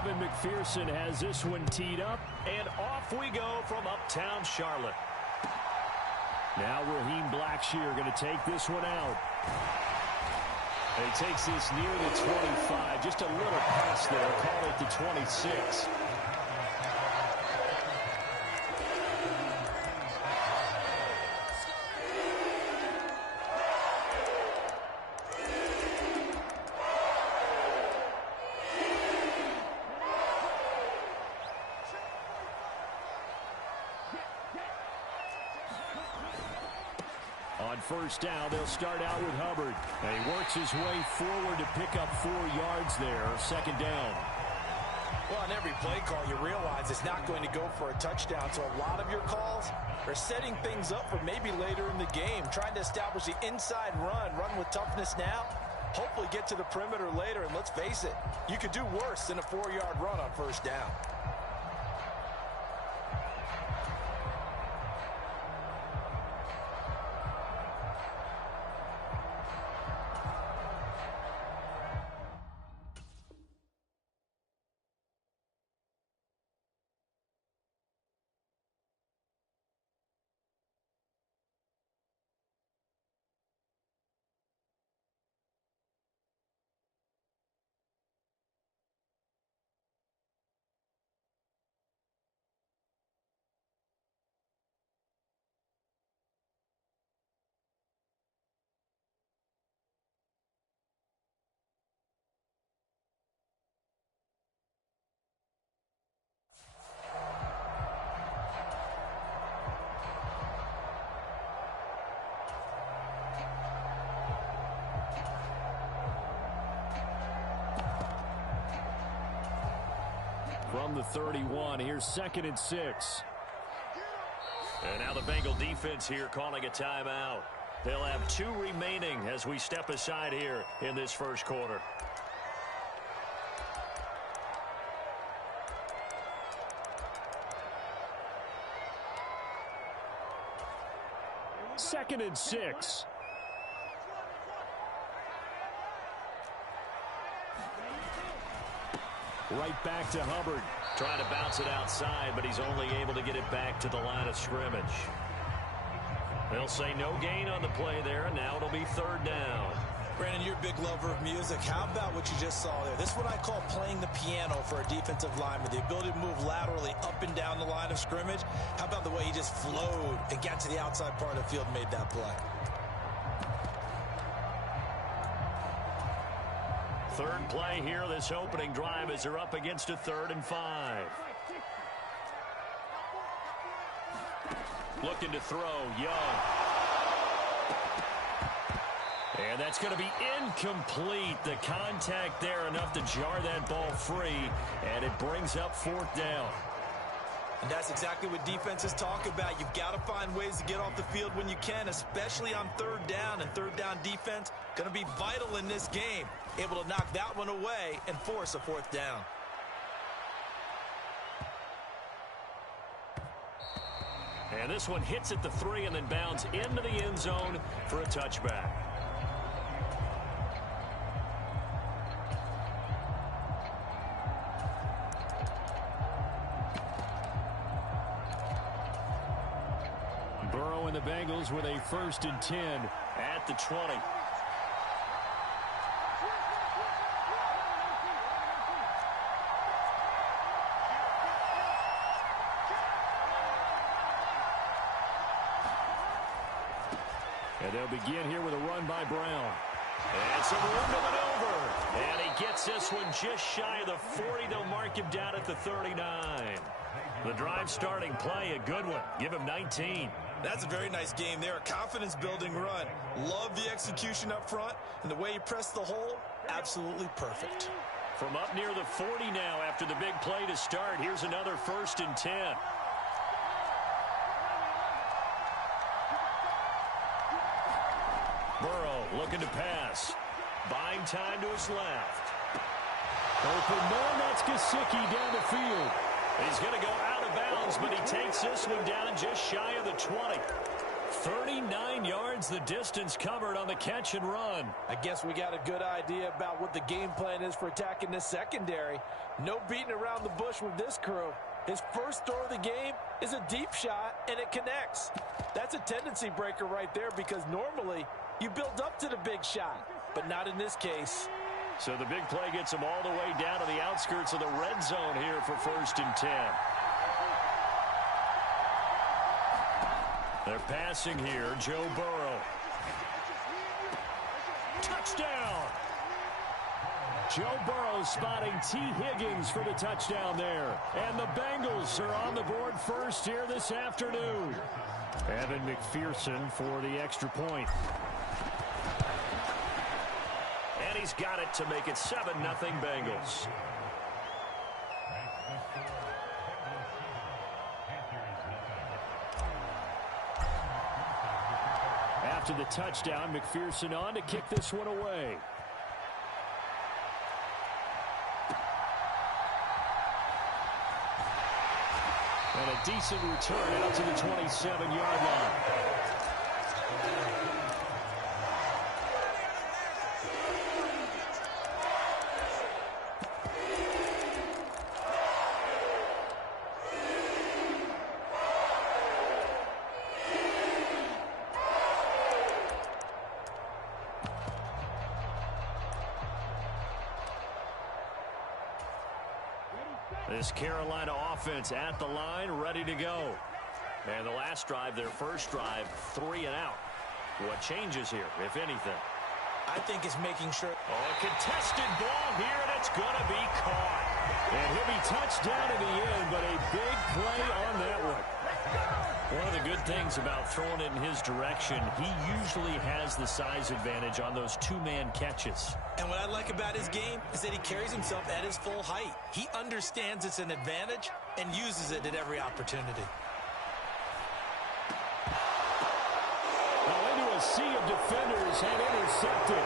Evan McPherson has this one teed up, and off we go from uptown Charlotte. Now Raheem Blackshear going to take this one out. And he takes this near the 25. Just a little pass there. Call it the 26. On first down, they'll start out with Hubbard. And he works his way forward to pick up 4 yards there. Second down. Well, on every play call, you realize it's not going to go for a touchdown. So a lot of your calls are setting things up for maybe later in the game, trying to establish the inside run with toughness now, hopefully get to the perimeter later. And let's face it, you could do worse than a 4-yard run on first down. From the 31, here's 2nd and 6. And now the Bengal defense here calling a timeout. They'll have 2 remaining as we step aside here in this first quarter. Second and 6. Right back to Hubbard. Trying to bounce it outside, but he's only able to get it back to the line of scrimmage. They'll say no gain on the play there, and now it'll be 3rd down. Brandon, you're a big lover of music. How about what you just saw there? This is what I call playing the piano for a defensive lineman. The ability to move laterally up and down the line of scrimmage. How about the way he just flowed and got to the outside part of the field and made that play? 3rd play here, this opening drive, as they're up against a 3rd and 5. Looking to throw, Young. And that's going to be incomplete. The contact there enough to jar that ball free, and it brings up 4th down. And that's exactly what defenses talk about. You've got to find ways to get off the field when you can, especially on 3rd down. And 3rd down defense going to be vital in this game. Able to knock that one away and force a 4th down. And this one hits at the 3 and then bounds into the end zone for a touchback. Burrow and the Bengals with a 1st and 10 at the 20. And they'll begin here with a run by Brown. And some room to maneuver. And he gets this one just shy of the 40. They'll mark him down at the 39. The drive starting play, a good one. Give him 19. That's a very nice game there. A confidence-building run. Love the execution up front. And the way he pressed the hole, absolutely perfect. From up near the 40 now after the big play to start. Here's another 1st and 10. Burrow looking to pass. Buying time to his left. Open man, that's Gesicki down the field. He's going to go out of bounds, but he takes this one down just shy of the 20. 39 yards the distance covered on the catch and run. I guess we got a good idea about what the game plan is for attacking this secondary. No beating around the bush with this crew. His first throw of the game is a deep shot, and it connects. That's a tendency breaker right there because normally you build up to the big shot, but not in this case. So the big play gets him all the way down to the outskirts of the red zone here for 1st and 10. They're passing here, Joe Burrow. Touchdown! Joe Burrow spotting T. Higgins for the touchdown there. And the Bengals are on the board first here this afternoon. Evan McPherson for the extra point. And he's got it to make it 7-0 Bengals. After the touchdown, McPherson on to kick this one away. And a decent return out to the 27-yard line. This Carolina offense at the line, ready to go. And the last drive, their first drive, 3 and out. What changes here, if anything? I think it's making sure. Oh, a contested ball here, and it's going to be caught. And he'll be touched down in the end, but a big play on that one. One of the good things about throwing it in his direction, he usually has the size advantage on those two-man catches. And what I like about his game is that he carries himself at his full height. He understands it's an advantage and uses it at every opportunity. Now into a sea of defenders and intercepted.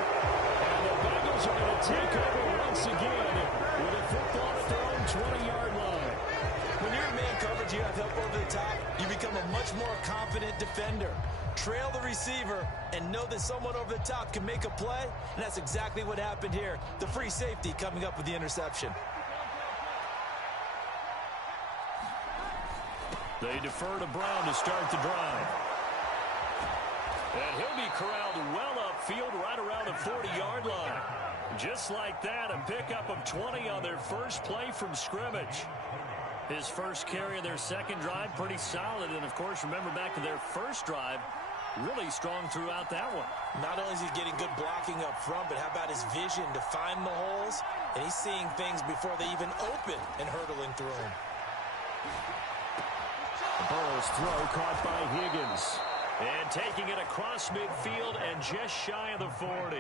And the Bengals are going to take over once again with a football thrown 20-yard line. When you're in man coverage, you have help over the top, you become a much more confident defender. Trail the receiver and know that someone over the top can make a play, and that's exactly what happened here. The free safety coming up with the interception. They defer to Brown to start the drive. And he'll be corralled well upfield right around the 40-yard line. Just like that, a pickup of 20 on their first play from scrimmage. His first carry of their second drive, pretty solid. And, of course, remember back to their first drive, really strong throughout that one. Not only is he getting good blocking up front, but how about his vision to find the holes? And he's seeing things before they even open and hurdling through them. Burrow's throw caught by Higgins. And taking it across midfield and just shy of the 40.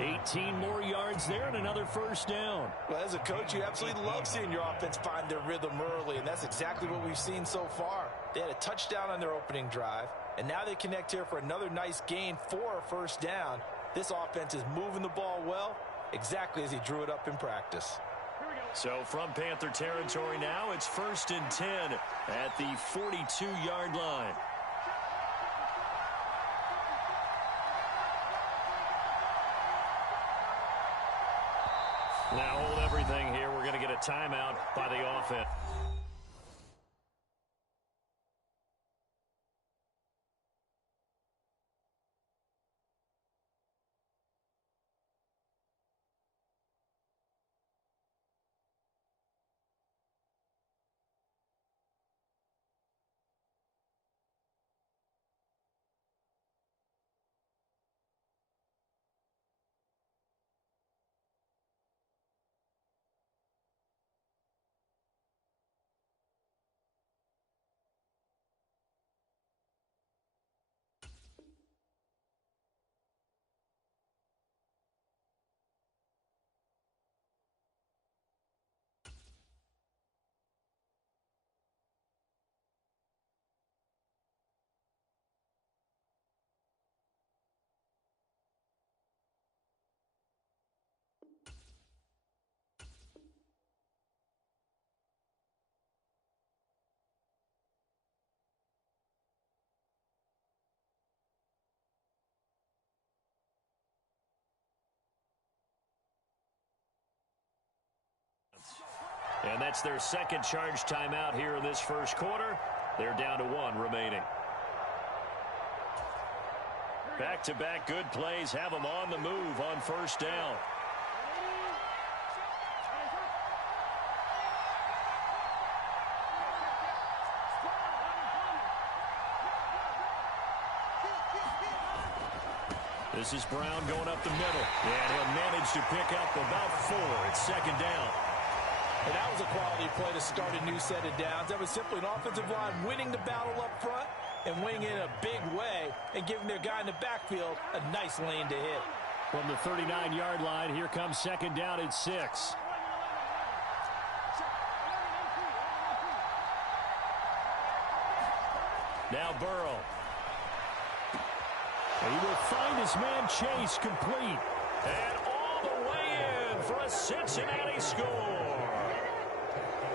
18 more yards there and another first down. Well, as a coach, you absolutely love seeing your offense find their rhythm early, and that's exactly what we've seen so far. They had a touchdown on their opening drive, and now they connect here for another nice gain for a first down. This offense is moving the ball well, exactly as he drew it up in practice. So from Panther territory now, it's 1st and 10 at the 42-yard line. Now hold everything here. We're going to get a timeout by the offense. And that's their second charge timeout here in this first quarter. They're down to 1 remaining. Back-to-back good plays have them on the move on first down. This is Brown going up the middle. And he'll manage to pick up about 4. It's second down. And that was a quality play to start a new set of downs. That was simply an offensive line winning the battle up front and winning it in a big way and giving their guy in the backfield a nice lane to hit. From the 39-yard line, here comes second down at 6. Now Burrow. He will find his man Chase complete. And all the way in for a Cincinnati score.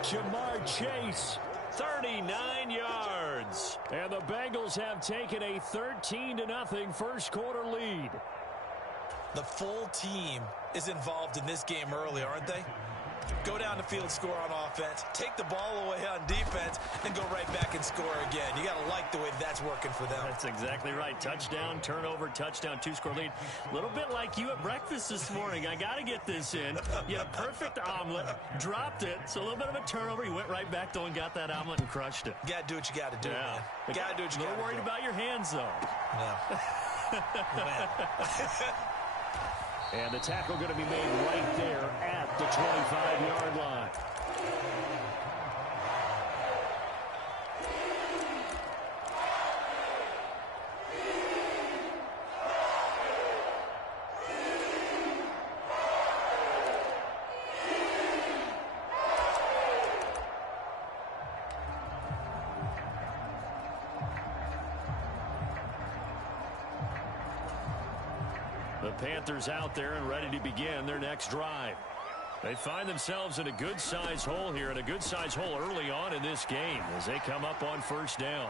Jamar Chase, 39 yards. And the Bengals have taken a 13-0 first quarter lead. The full team is involved in this game early, aren't they? Go down the field, score on offense, take the ball away on defense, and go right back and score again. You got to like the way that's working for them. That's exactly right. Touchdown, turnover, touchdown, 2-score lead. A little bit like you at breakfast this morning. I got to get this in. You had a perfect omelet, dropped it, so a little bit of a turnover. You went right back, though, and got that omelet and crushed it. You got to do what you got to do, man. You got to do what you got to do. A little worried about your hands, though. No. And the tackle going to be made right there at the 25-yard line. The Panthers out there and ready to begin their next drive. They find themselves in a good-sized hole here, and a good-sized hole early on in this game as they come up on first down.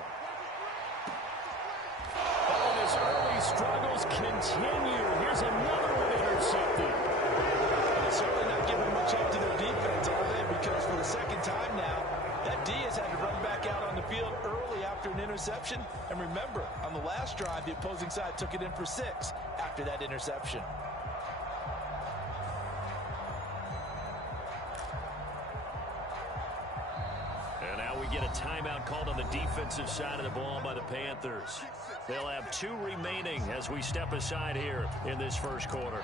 Oh, his early struggles continue. Here's another one intercepted. They're certainly not giving much up to their defense, are they? Because for the second time now, that D has had to run back out on the field early after an interception. And remember, on the last drive, the opposing side took it in for 6 after that interception. And now we get a timeout called on the defensive side of the ball by the Panthers. They'll have 2 remaining as we step aside here in this first quarter.